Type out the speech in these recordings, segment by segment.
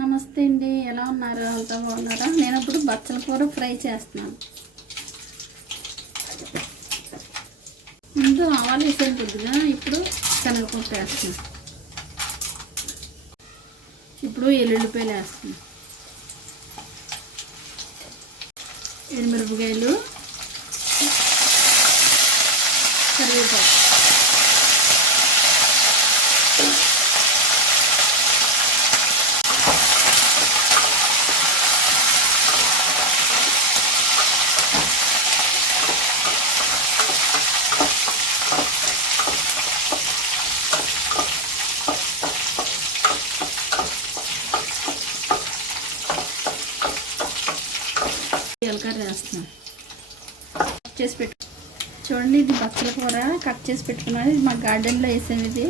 నమస్తే అండి, ఎలా ఉన్నారు? అంతా బాగున్నారా? నేను ఇప్పుడు బచ్చల కూర ఫ్రై చేస్తున్నాను. ముందు ఆవాలు వేసాను కొద్దిగా, ఇప్పుడు శనగపప్పు వేస్తున్నాను. ఇప్పుడు ఎల్లుల్లిపాయలు వేస్తున్నాను, ఎండుమిరపకాయలు, కరివేపాకు, జీలకర్ర వేస్తున్నాను. కట్ చేసి చూడండి, ఇది బచ్చల కూర కట్ చేసి పెట్టుకున్నాను. ఇది మా గార్డెన్లో వేసాము. ఇది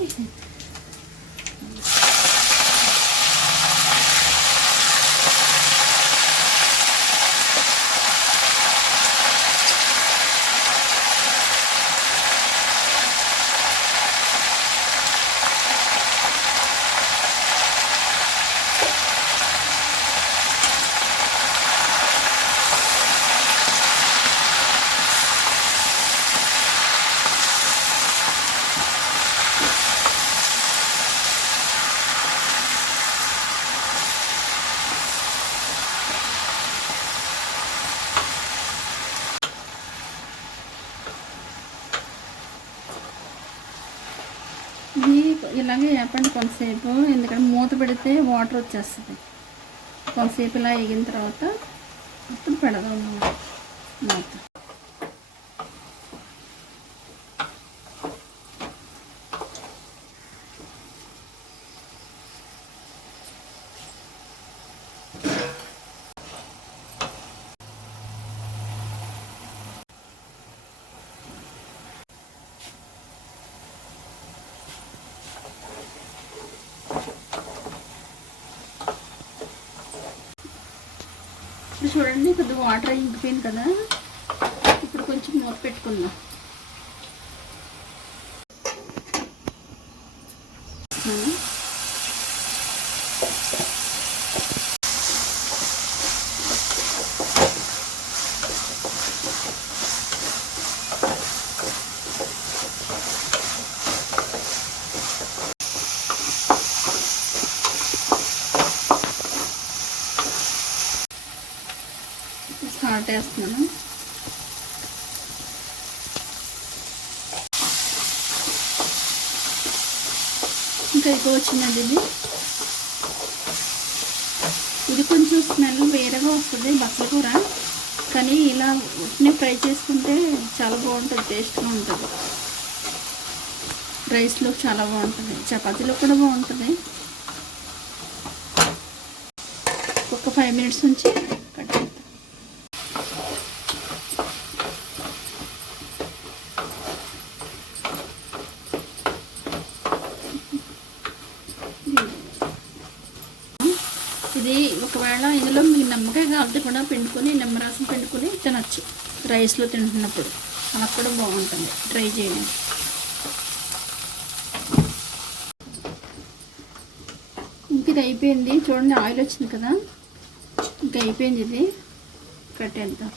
ఇలాగే వేపండి కొంతసేపు, ఎందుకంటే మూత పెడితే వాటర్ వచ్చేస్తుంది. కొంతసేపు ఇలా వేగిన తర్వాత అప్పుడు పెడదాం మూత. ఇప్పుడు చూడండి, కొద్దిగా వాటర్ ఇంకిపోయింది కదా. ఇప్పుడు కొంచెం మూత పెట్టుకుందాం. స్టార్ట్ వేస్తున్నాను. ఇంకా ఎక్కువ వచ్చిందండి. ఇది కొంచెం స్మెల్ వేరేగా వస్తుంది బచ్చల కూర, కానీ ఇలా ఉట్నే ఫ్రై చేసుకుంటే చాలా బాగుంటుంది, టేస్ట్గా ఉంటుంది. రైస్లో చాలా బాగుంటుంది, చపాతీలో కూడా బాగుంటుంది. ఒక 5 minutes నుంచి కట్. ఇది ఒకవేళ ఇందులో మీకు నిమ్మకాయ కావాలంటే కూడా పిండుకొని, నిమ్మరసం పిండుకొని తినచ్చు రైస్లో తింటున్నప్పుడు. అలా కూడా బాగుంటుంది, ట్రై చేయండి. ఇంక ఇది అయిపోయింది చూడండి, ఆయిల్ వచ్చింది కదా. ఇంకా అయిపోయింది, ఇది కట్టేద్దాం.